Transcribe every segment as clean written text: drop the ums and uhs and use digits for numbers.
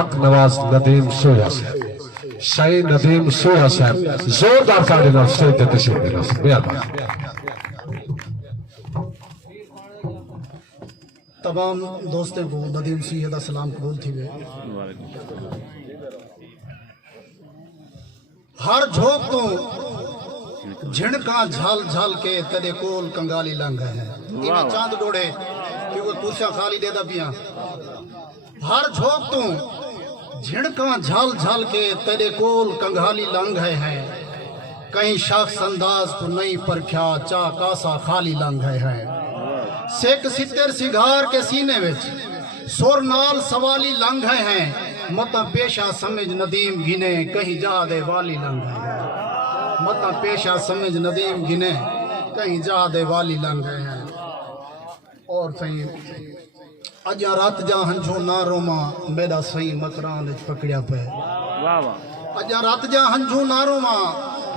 حق نواز ندیم سویا صاحب شاہی ندیم سویا صاحب زوردار ساڑھے نال سٹیج تے تشریف دے رہا مہربانی تمام دوستوں کو ندیم سید السلام قبول تھی وے ہر جھوک تو جھنکاں جھال جھال کے تیرے کول کنگالی لنگ ہے اینا چاند ڈوڑے کہ وہ ترسیاں خالی دے دا پیاں ہر جھوک تو جھنکاں جھال جھال کے تیرے کول کنگالی لنگ ہے کہیں شخص انداز کو نہیں پرکھیا چا کاسا خالی لنگ ہے سیک ستر سگار کے سینے وچ سور نال سوالی لنگ ہیں متا پیشہ سمجھ ندیم گھنے کہیں جا دے والی لنگ ہے متا پیشہ سمجھ ندیم گھنے کہیں جا دے والی لنگ ہیں اور صحیح اجا رات جا ہنجو نارو ماں میرا صحیح مکران وچ پکڑیا پے اجا رات جا ہنجو نارو ماں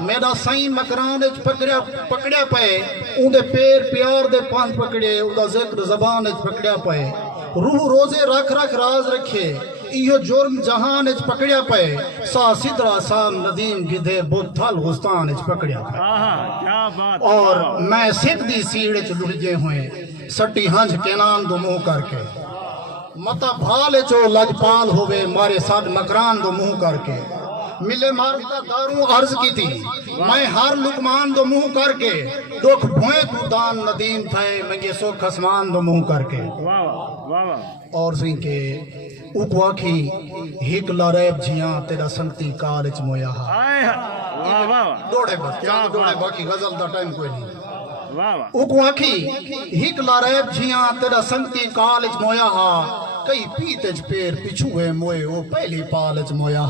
میرا سائیں مکران وچ پکڑیا پے اون دے پیر پیار دے پان پکڑے اون دا ذکر زبان وچ پکڑیا پے روح روزے رکھ رکھ راز رکھے ایہو جرم جہان وچ پکڑیا پے سا سدرا سام ندیم گدھے بت تھل غستان وچ پکڑیا پے اور میں سکھ دی سیڑ وچ لڑجے ہوئے سٹی ہنج کینان دو منہ کر کے متا بھالے چو لجپال ہوئے مارے ساتھ مکران دو منہ کر کے ملے مارتا داروں عرض کی تھی میں ہر لکمان دو منہ کر کے دکھ بھوئے تو دان ندیم تھے منگے سو خسمان دو منہ کر کے اور سن کے اکواکھی ہک لریب جیاں تیرا سنگتی کالچ مویا دوڑے بس دوڑے باقی غزل دا ٹائم کوئی نہیں اکواکھی ہک لریب جیاں تیرا سنگتی کالچ مویا کئی پیتج پیر پچھوئے موئے وہ پہلی پالچ مویا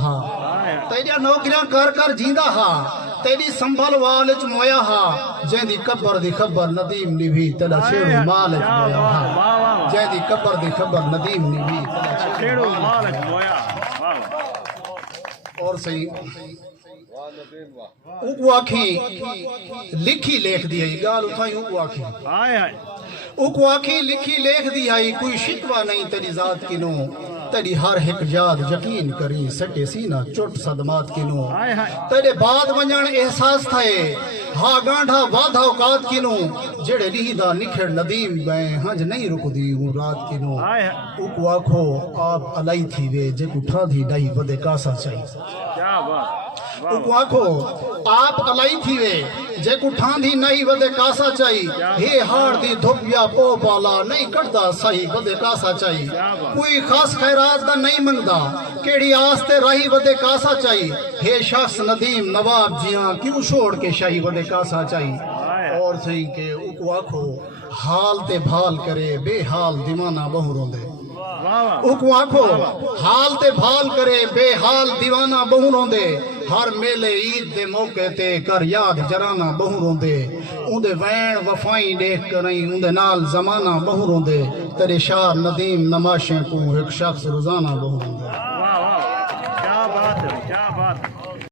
تیریا نوکریاں کر کر جیندہ تیری سنبھل والچ مویا جین دی قبر دی خبر ندیم نیوی تیرا شیرو مالچ مویا جین دی قبر دی خبر ندیم نیوی تیرا شیرو مالچ مویا اور صحیح اکواکھی لکھی لیکھ دی آئی گال اتھائی اکواکھی اکواکھی لکھی لیکھ دی آئی کوئی شکوہ نہیں تیری ذات کی نو تیری ہر ایک یاد یقین کری سٹے سینہ چوٹ صدمات کی نو تیرے بعد ونجن احساس تھائے ہاں گانڈھا وعدہ اوقات کی نو جڑے لیدہ نکھڑ ندیم بین ہنج نہیں رک دی ہوں رات کی نو اکواکھو آپ علائی تھی وے جے کٹھا دی ڈائی ودے کاسا چاہی اکواکھو آپ علائی تھی وے جے کٹھان دی نہیں ودے کاسا چاہی ہی ہار دی دھپ یا پو بالا نہیں کٹدا صحیح ودے کاسا چاہی کوئی خاص خیرات دا نہیں منگدا کیڑی آستے راہی ودے کاسا چاہی ہے شخص ندیم نواب جیاں کیوں چھوڑ کے شاہی ودے کاسا چاہی اور صحیح کہ اکواکھو حال تے بھال کرے بے حال دیوانہ بہروں دے اکواکھو حال تے بھال کرے بے حال دیوانہ بہروں دے ہر میلے عید دے موقع تے کر یاد جرانہ بہروں دے اون دے وین وفائیں دیکھ کریں اون دے نال زمانہ بہروں دے تیرے شار ندیم نماشیں کو ایک شخص روزانہ بہروں دے کیا بات ہے